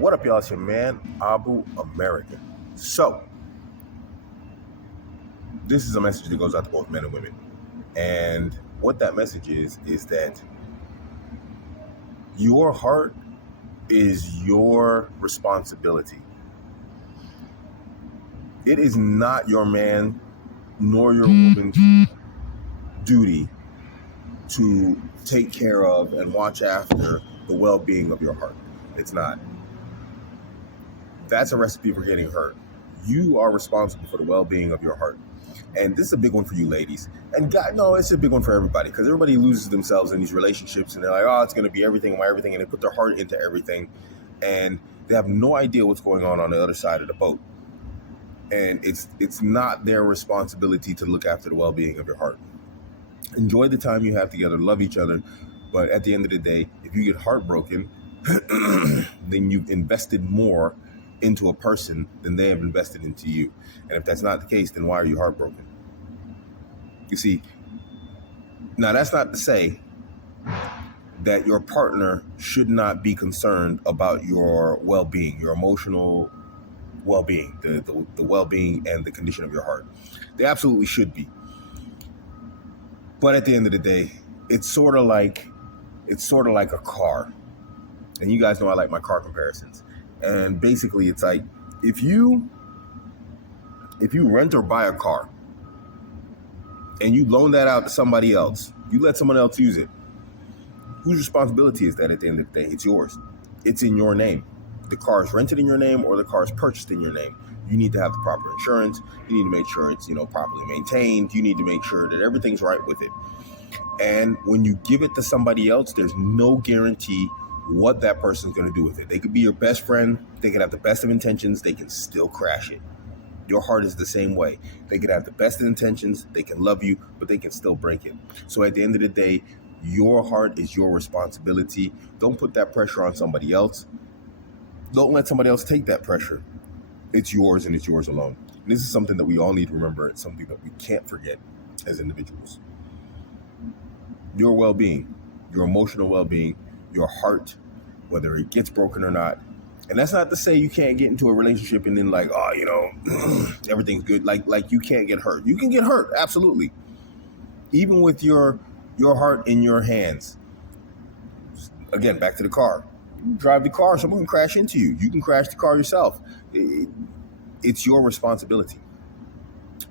What up, y'all? It's your man, Abuamerican. So, this is a message that goes out to both men and women. And what that message is that your heart is your responsibility. It is not your man nor your woman's duty to take care of and watch after the well-being of your heart. It's not. That's a recipe for getting hurt. You are responsible for the well-being of your heart. And this is a big one for you ladies. And God, no, it's a big one for everybody, because everybody loses themselves in these relationships and they're like, oh, it's going to be everything, my everything. And they put their heart into everything. And they have no idea what's going on the other side of the boat. And it's not their responsibility to look after the well-being of your heart. Enjoy the time you have together, love each other. But at the end of the day, if you get heartbroken, then you've invested more into a person than they have invested into you. And if that's not the case, then why are you heartbroken? You see, now that's not to say that your partner should not be concerned about your well-being, your emotional well-being, the well-being and the condition of your heart. They absolutely should be. But at the end of the day, it's sort of like a car. And you guys know I like my car comparisons. And basically it's like, if you rent or buy a car and you loan that out to somebody else, you let someone else use it, whose responsibility is that at the end of the day? It's yours. It's in your name. The car is rented in your name or the car is purchased in your name. You need to have the proper insurance. You need to make sure it's, properly maintained. You need to make sure that everything's right with it. And when you give it to somebody else, there's no guarantee what that person's going to do with it. They could be your best friend. They could have the best of intentions. They can still crash it. Your heart is the same way. They could have the best of intentions. They can love you, but they can still break it. So at the end of the day, your heart is your responsibility. Don't put that pressure on somebody else. Don't let somebody else take that pressure. It's yours and it's yours alone. And this is something that we all need to remember. It's something that we can't forget as individuals. Your well-being, your emotional well-being, your heart, whether it gets broken or not. And that's not to say you can't get into a relationship and then everything's good. Like you can't get hurt. You can get hurt, absolutely. Even with your heart in your hands. Again, back to the car. You drive the car, someone can crash into you. You can crash the car yourself. It's your responsibility.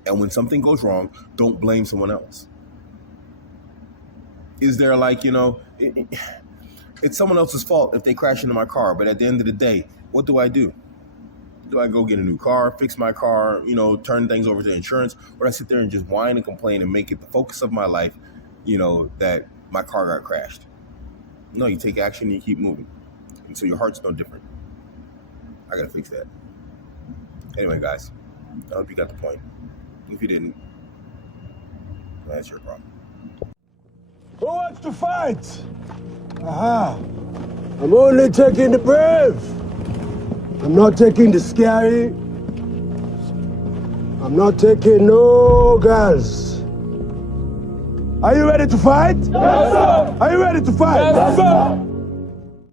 And when something goes wrong, don't blame someone else. Is there it's someone else's fault if they crash into my car, but at the end of the day, what do I do? Do I go get a new car, fix my car, turn things over to insurance, or do I sit there and just whine and complain and make it the focus of my life, that my car got crashed? No, you take action and you keep moving. And so your heart's no different. I gotta fix that. Anyway, guys, I hope you got the point. If you didn't, well, that's your problem. Who wants to fight? Aha! I'm only taking the brave. I'm not taking the scary. I'm not taking no girls. Are you ready to fight? Yes, sir! Are you ready to fight? Yes, sir!